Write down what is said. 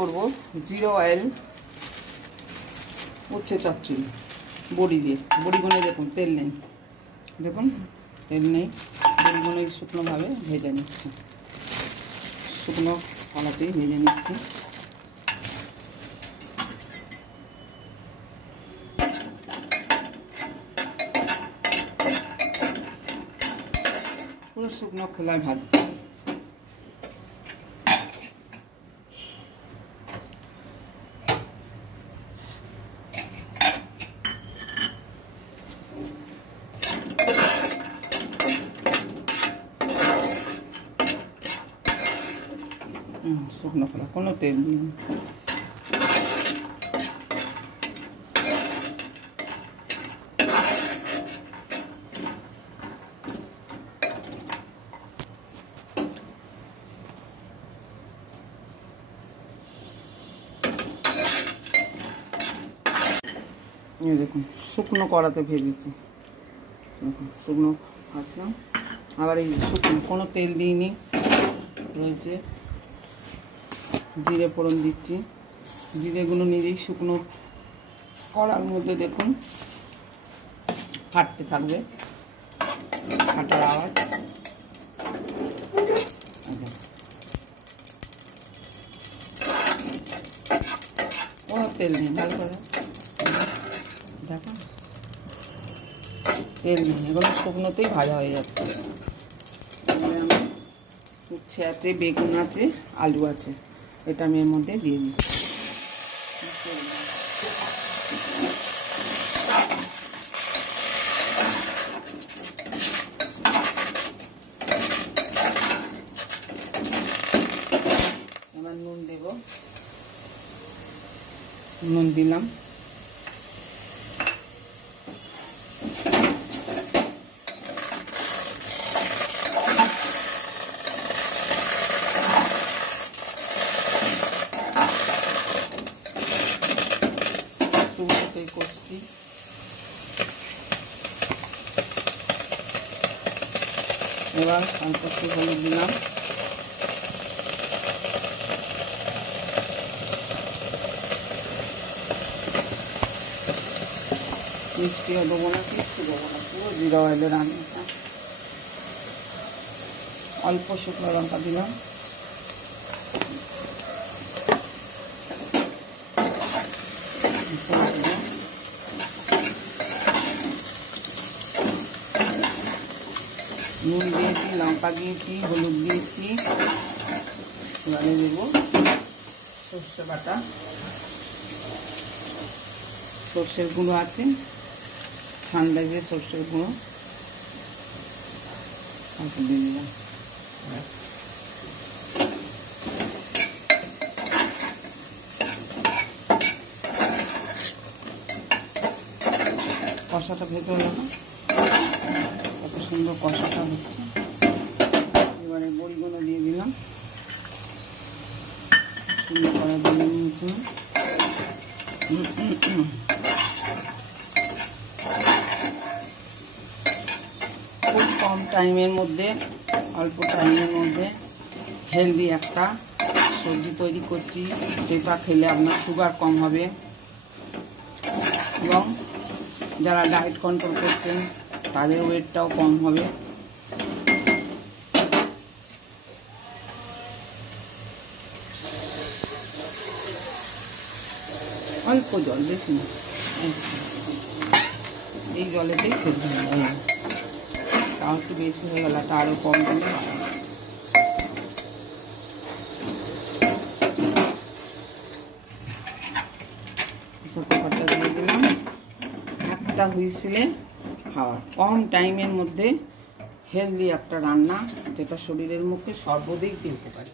করব zero oil উচ্ছে চচ্চড়ি বড়ি দিয়ে। বড়িগুলো দেখুন তেল নেই, দেখুন তেল নেই, বড়িগুলো শুকনোভাবে ভেজে নিচ্ছি, শুকনো কড়াতেই ভেজে নিচ্ছি। পুরো শুকনো খোলায় ভাজছি। শুকনো খোলা, কোনো তেল দিই এই দেখুন শুকনো কড়াতে ভেজেছি, দেখুন শুকনো ভাজলাম। আবার এই শুকনো কোনো তেল দিইনি, রয়েছে জিরে ফোড়ন দিচ্ছি। জিরেগুলো নিজেই শুকনো কড়ার মধ্যে দেখুন ফাটতে থাকবে, ফাটার আওয়াজ। ও তেল নেই, ভালো করে দেখো তেল নেই, এগুলো শুকনোতেই ভাজা হয়ে যাচ্ছে। উচ্ছে আছে, বেগুন আছে, আলু আছে, এটা আমি এর মধ্যে দিয়ে দিই। এবার নুন দেব, নুন দিলাম। করছি এবার অল্প একটু হলুদ দিলাম, মিষ্টিও দেবো না, কিচ্ছু দেবো না, পুরো জিরা অয়েলে রান্নাটা। অল্প শুকনো লঙ্কা দিলাম, নুন দিয়েছি, লঙ্কা দিয়েছি, হলুদ দিয়েছি। এবারে দেব সর্ষে বাটা, সর্ষের গুঁড়ো আছে, ঠান্ডা যে সর্ষের গুঁড়ো দিয়ে দিলাম। কষাটা ভেতর লাগা, কত সুন্দর কষাটা হচ্ছে। এবারে বড়িগুলো দিয়ে দিলাম, সুন্দর করে দিয়ে নিয়েছি। খুব কম টাইমের মধ্যে, অল্প টাইমের মধ্যে হেলদি একটা সবজি তৈরি করছি, যেটা খেলে আপনার সুগার কম হবে এবং যারা ডায়েট কন্ট্রোল করছেন তাদের ওয়েটটাও কম হবে। অল্প জল, বেশি না, এই জলেতেই সেদ্ধ হয়ে যাবে। তাও একটু বেশি হয়ে গেল, তা আরও কম দিলে ভালো। প্রেসার কুকারটা দিয়ে দিলাম, একটা হুইসেলে খাওয়া। কম টাইমের মধ্যে হেলদি একটা রান্না, যেটা শরীরের মুখে সর্বদিক দিয়ে উপকারী।